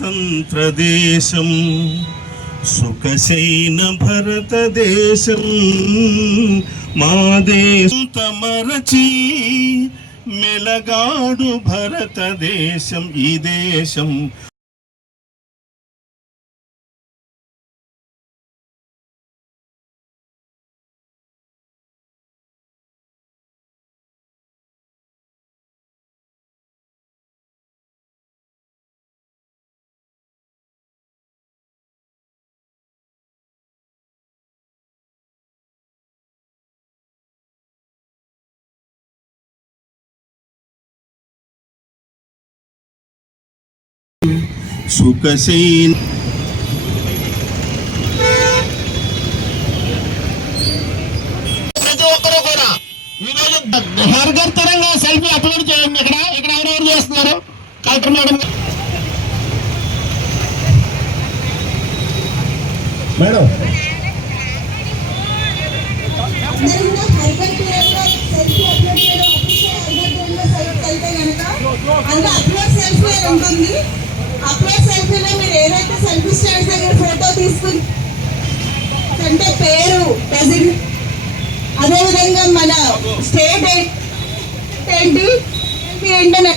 స్వతంత్ర దేశం సుఖశైన భరతదేశం మా దేశం తమరచి మెలగాడు భరతదేశం ఈ దేశం సుఖశైన ప్రతి ఒక్కరు కూడా ఈ రోజు హర్ ఘర్ తరంగా సెల్ఫీ అప్లోడ్ చేయండి ఇక్కడ. ఇక్కడ ఎవరెవరు చేస్తున్నారు? Collector madam. మేడం. అందులో అప్లోడ్ సెల్ఫీ ఉంటుంది. అప్లోడ్ సెల్ఫీలో మీరు ఏదైతే సెల్ఫీ స్టాండ్స్ దగ్గర ఫోటో తీసుకుని అంటే పేరు ప్రెసిడెంట్ అదేవిధంగా మన స్టేట్ ఏంటి? ఏంటనే